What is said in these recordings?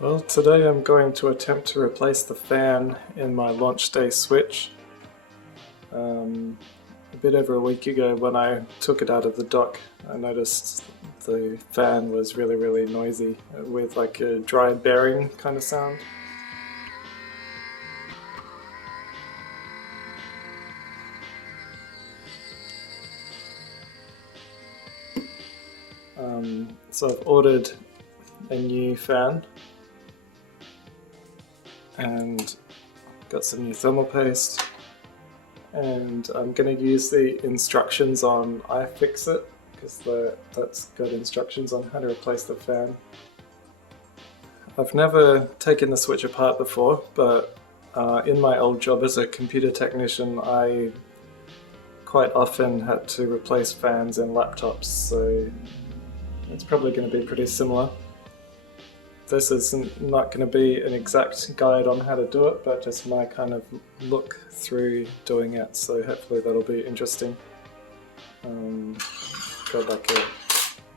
Well, today I'm going to attempt to replace the fan in my launch day switch. A bit over a week ago when I took it out of the dock, I noticed the fan was really noisy with like a dry bearing kind of sound. So I've ordered a new fan and got some new thermal paste, and I'm going to use the instructions on iFixit because that's got instructions on how to replace the fan. I've never taken the switch apart before, but in my old job as a computer technician I quite often had to replace fans in laptops, so it's probably going to be pretty similar. This is not going to be an exact guide on how to do it, but just my kind of look through doing it, so hopefully that'll be interesting. Got like a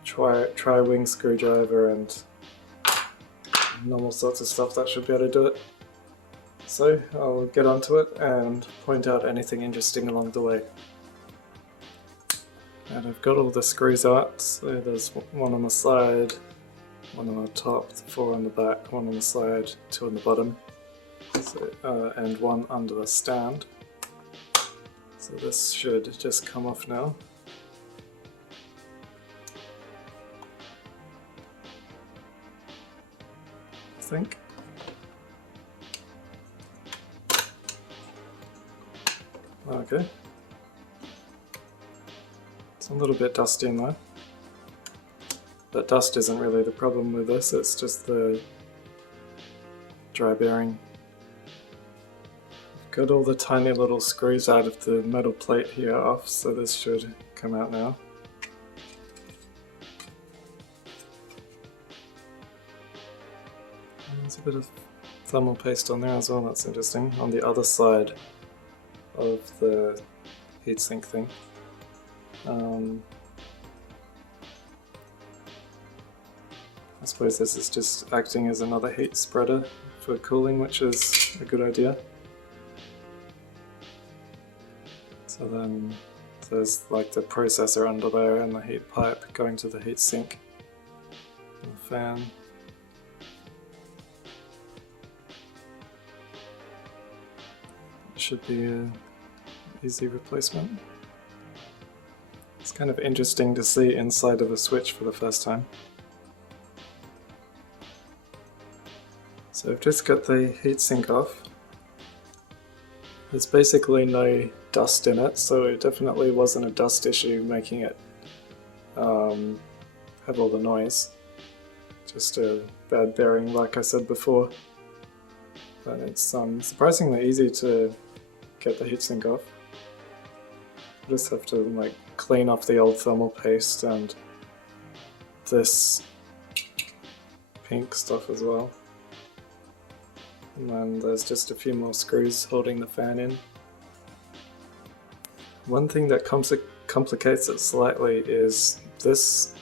tri-wing screwdriver and normal sorts of stuff that should be able to do it. So I'll get onto it and point out anything interesting along the way. And I've got all the screws out, so there's one on the side, one on the top, 4 on the back, 1 on the side, 2 on the bottom, so, and 1 under the stand. So this should just come off now. I think. Okay. It's a little bit dusty in there. But dust isn't really the problem with this, it's just the dry bearing. I've got all the tiny little screws out of the metal plate here off, so this should come out now. There's a bit of thermal paste on there as well, that's interesting, on the other side of the heatsink thing. I suppose this is just acting as another heat spreader for cooling, which is a good idea. So then there's like the processor under there and the heat pipe going to the heat sink and the fan. It should be an easy replacement. It's kind of interesting to see inside of a switch for the first time. So I've just got the heatsink off. There's basically no dust in it, so it definitely wasn't a dust issue making it have all the noise. Just a bad bearing, like I said before. But it's surprisingly easy to get the heatsink off. You just have to like clean off the old thermal paste and this pink stuff as well. And then there's just a few more screws holding the fan in. One thing that complicates it slightly is this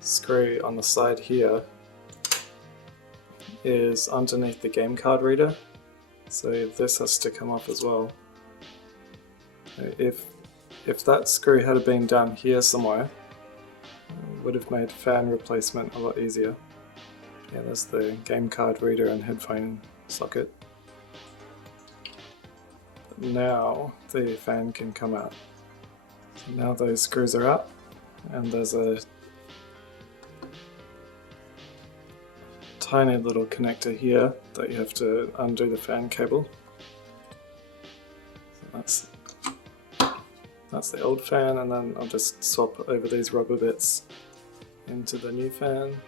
screw on the side here is underneath the game card reader, so this has to come off as well. If that screw had been down here somewhere, it would have made fan replacement a lot easier. Yeah, there's the game card reader and headphone socket. But now the fan can come out. So now those screws are out, and there's a tiny little connector here that you have to undo the fan cable. So that's the old fan, and then I'll just swap over these rubber bits into the new fan.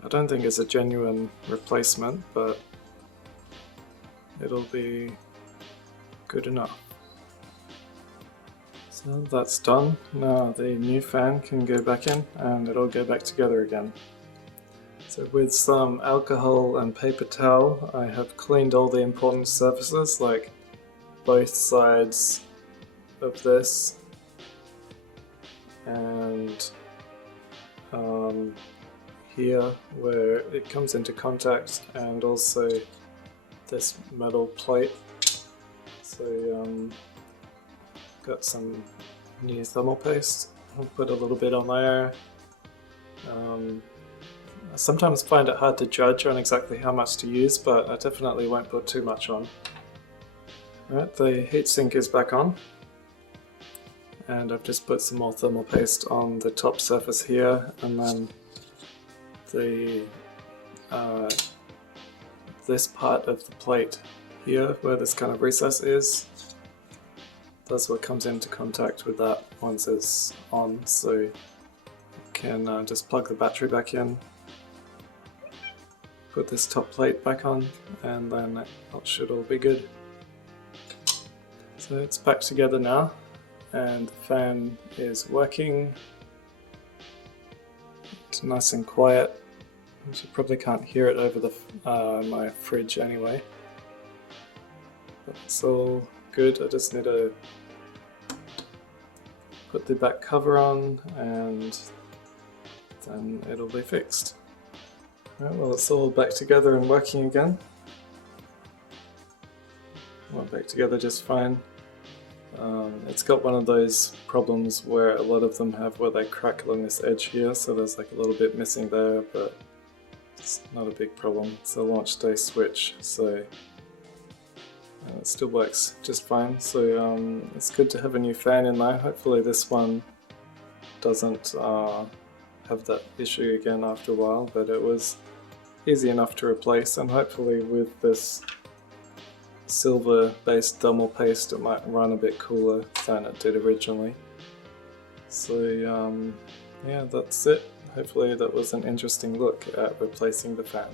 I don't think it's a genuine replacement, but it'll be good enough. So that's done. Now the new fan can go back in and it'll go back together again. So with some alcohol and paper towel, I have cleaned all the important surfaces, like both sides of this and here where it comes into contact, and also this metal plate. So got some new thermal paste. I'll put a little bit on there. I sometimes find it hard to judge on exactly how much to use, but I definitely won't put too much on. Alright, the heatsink is back on, and I've just put some more thermal paste on the top surface here, and then the this part of the plate here, where this kind of recess is, that's what comes into contact with that once it's on. So you can just plug the battery back in, put this top plate back on, and then it should all be good. So it's back together now, and the fan is working. It's nice and quiet. You probably can't hear it over the my fridge anyway. But it's all good. I just need to put the back cover on, and then it'll be fixed. Right, well, it's all back together and working again. Went back together just fine. It's got one of those problems where a lot of them have where they crack along this edge here, so there's like a little bit missing there, but it's not a big problem. It's a launch day switch, so it still works just fine. So it's good to have a new fan in there. Hopefully this one doesn't have that issue again after a while, but it was easy enough to replace, and hopefully with this silver based thermal paste it might run a bit cooler than it did originally. So yeah, that's it. Hopefully that was an interesting look at replacing the fan.